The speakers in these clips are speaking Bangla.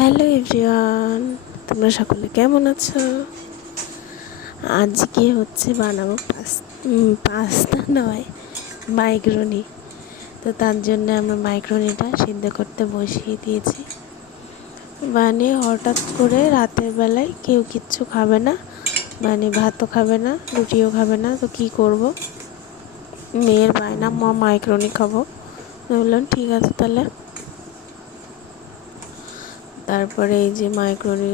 হ্যালো এভরিওয়ান, তোমরা সকলে কেমন আছো? আজকে হচ্ছে বানাবো পাস্তা নয়, মাইক্রোনি। তো তার জন্য আমরা মাইক্রোনিটা সিদ্ধ করতে বসিয়ে দিয়েছি। মানে হঠাৎ করে রাতের বেলায় কেউ কিচ্ছু খাবে না মানে ভাতও খাবে না, রুটিও খাবে না, তো কি করব? মেয়ের বায়না, মা মাইক্রোনি খাব। বললাম, ঠিক আছে তাহলে। তারপরে এই যে মাইক্রোনি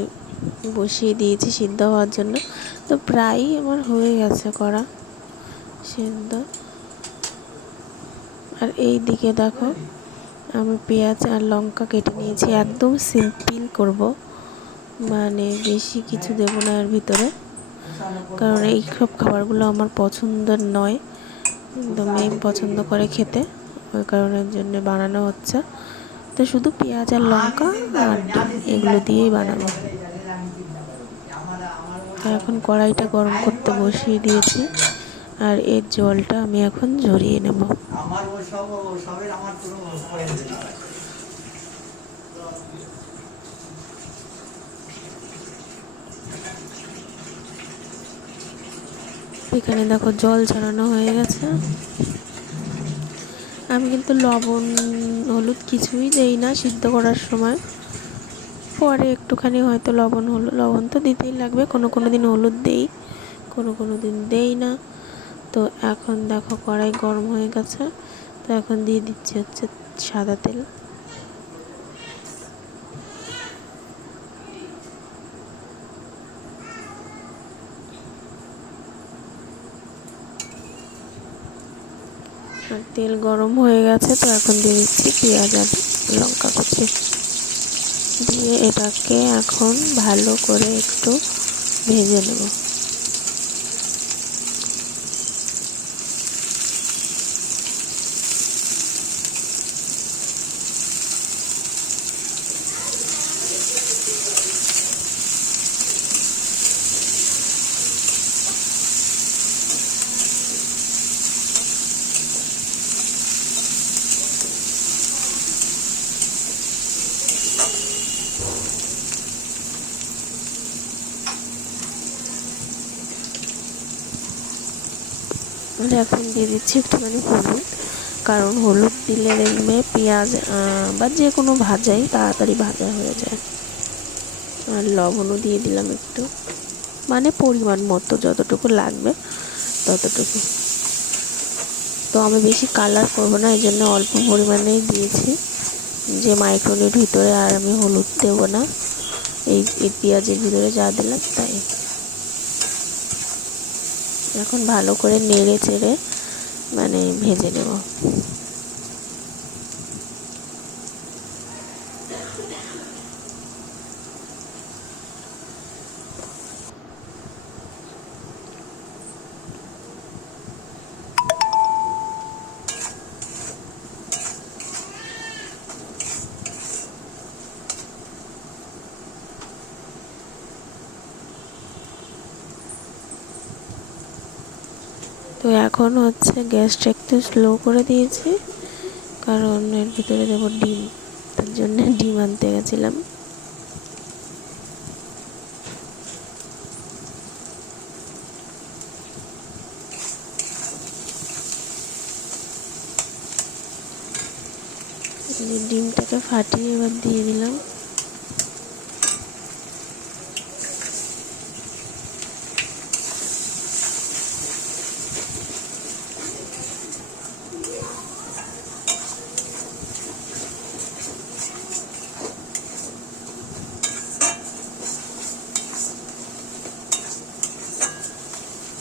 বসিয়ে দিয়েছি সিদ্ধ হওয়ার জন্য। তো প্রায়ই আমার হয়ে গেছে করা সিদ্ধ। আর এই দিকে দেখো, আমি পেঁয়াজ আর লঙ্কা কেটে নিয়েছি, একদম সিম্পল করব। মানে বেশি কিছু দেব না এর ভিতরে। কারণ এই সব খাবারগুলো আমার পছন্দের নয়। একদম মেয়ে পছন্দ করে খেতে। ওই কারণের জন্য বানানো হচ্ছে। তো শুধু পেঁয়াজ আর লঙ্কা আর এগুলো দিয়েই বানাবো। এখন কড়াইটা গরম করতে বসিয়ে দিয়েছি, আর এর জলটা আমি এখন ঝরিয়ে নেব। এখানে দেখো জল ছড়ানো হয়ে গেছে। আমি কিন্তু লবণ, হলুদ কিছুই দেই না সিদ্ধ করার সময়। পরে একটুখানি হয়তো লবণ, হলো, লবণ তো দিতেই লাগবে, কোনো কোনো দিন হলুদ দেই, কোনো কোনো দিন দেই না। তো এখন দেখো কড়াই গরম হয়ে গেছে, তো এখন দিয়ে দিচ্ছি হচ্ছে সাদা তেল। আর তেল গরম হয়ে গেছে, তো এখন দিয়ে দিচ্ছি পেঁয়াজ আর লঙ্কা কুচি। দিয়ে এটাকে এখন ভালো করে একটু ভেজে নেব। এখন দিয়ে দিচ্ছি একটুখানি হলুদ। কারণ হলুদ দিলে দেখবে পেঁয়াজ বা যে কোনো ভাজাই তাড়াতাড়ি ভাজা হয়ে যায়। আর লবণও দিয়ে দিলাম একটু। মানে পরিমাণ মতো যতটুকু লাগবে ততটুকু। তো আমি বেশি কালার করব না, এই জন্য অল্প পরিমাণেই দিয়েছি। যে মাইক্রোনের ভিতরে আর আমি হলুদ দেবো না। এই পেঁয়াজের ভিতরে যা দিলাম তাই। এখন ভালো করে নেড়ে চেড়ে মানে ভেজে নেব। তো এখন হচ্ছে গ্যাসটা একটু স্লো করে দিয়েছি, কারণ এর ভিতরে দেবো ডিম, তার জন্য ডিম আনতে গেছিলাম। ডিমটাকে ফাটিয়ে এবার দিয়ে দিলাম।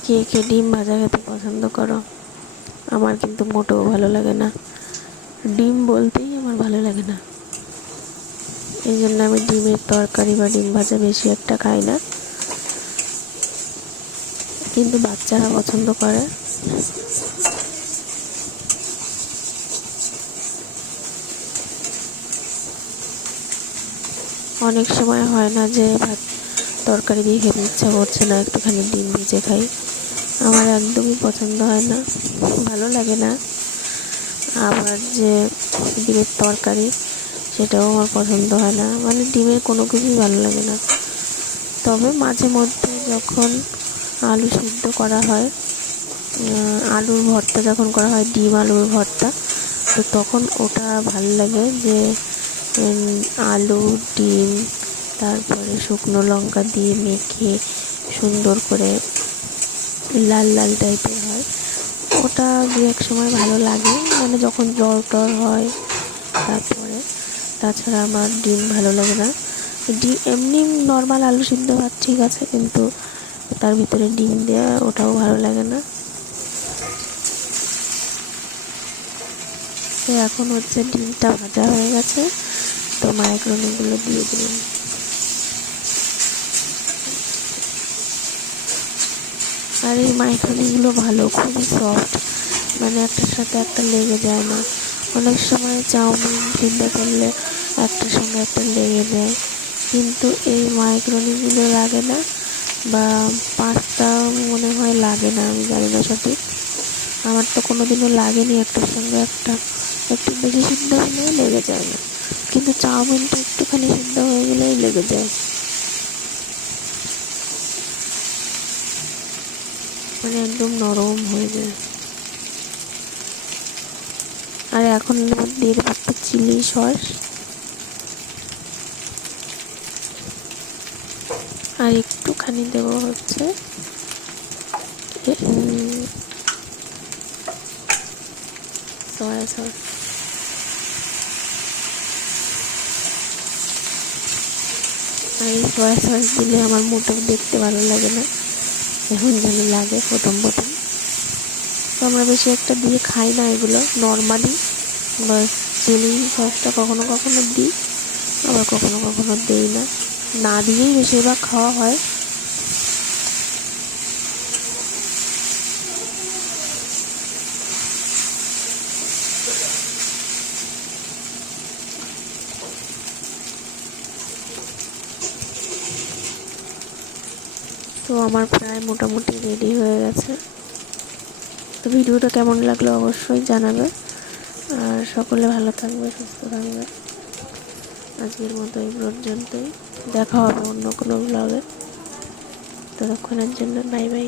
কে কে ডিম ভাজা খেতে পছন্দ করো? আমার কিন্তু মোটেও ভালো লাগে না। ডিম বলতেই আমার ভালো লাগে না। এই জন্য আমি ডিমের তরকারি বা ডিম ভাজা বেশি একটা খাই না। কিন্তু বাচ্চারা পছন্দ করে। অনেক সময় হয় না যে ভাত তরকারি দিয়ে খেতে ইচ্ছা করছে না, একটুখানি ডিম ভেজে খাই। আমার একদমই পছন্দ হয় না। ভালো লাগে না। আবার যে ডিমের তরকারি, সেটাও আমার পছন্দ হয় না। মানে ডিমের কোনো কিছুই ভালো লাগে না। তবে মাঝে মধ্যে যখন আলু সিদ্ধ করা হয় আলুর ভর্তা যখন করা হয়, ডিম আলুর ভর্তা, তো তখন ওটা ভালো লাগে যে আলু, ডিম, তারপরে শুকনো লঙ্কা দিয়ে মেখে সুন্দর করে লাল লাল টাইপের হয়। ওটা দু এক সময় ভালো লাগে। মানে যখন জ্বর টর হয় তারপরে। তাছাড়া আমার ডিম ভালো লাগে না। ডিম এমনি নর্মাল আলু সিদ্ধ ভাত ঠিক আছে, কিন্তু তার ভিতরে ডিম দেওয়া ওটাও ভালো লাগে না। এখন হচ্ছে ডিমটা ভাজা হয়ে গেছে। তো মাইক্রোনিগুলো দিয়ে দিলাম। আর এই মাইক্রোনিগুলো ভালো, খুবই সফট মানে একটার সাথে একটা লেগে যায় না। অনেক সময় চাউমিন সিদ্ধ করলে একটার সঙ্গে একটা লেগে যায়। কিন্তু এই মাইক্রোনিগুলো লাগে না বা পাস্তা মনে হয় লাগে না, আমি জানি না সঠিক। আমার তো কোনো দিনও লাগেনি একটার সঙ্গে একটা। একটু বেশি সিদ্ধ হলেও লেগে যায়। না কিন্তু চাউমিনটা একটুখানি সিদ্ধ হয়ে গেলেই লেগে যায়। মানে একদম নরম হয়ে যায়। আর এখন দিয়ে দেবো চিলি সস। আর একটুখানি দেবো হচ্ছে সয়া সস। আর এই সয়া সস দিলে আমার মোটেও দেখতে ভালো লাগে না। এখন যেন লাগে প্রথম প্রথম। তো আমরা বেশি একটা দিয়ে খাই না এগুলো নর্মালি বা চিলি সসটা কখনো কখনো দিই, আবার কখনো কখনো দিই না। না দিয়েই বেশিরভাগ খাওয়া হয়। তো আমার প্রায় মোটামুটি রেডি হয়ে গেছে। তো ভিডিওটা কেমন লাগল অবশ্যই জানাবে। আর সকলে ভালো থাকবে, সুস্থ থাকবে। আজকের মতো এই পর্যন্তই। দেখা হবে অন্য কোনো ব্লগে ততক্ষণের জন্য বাই বাই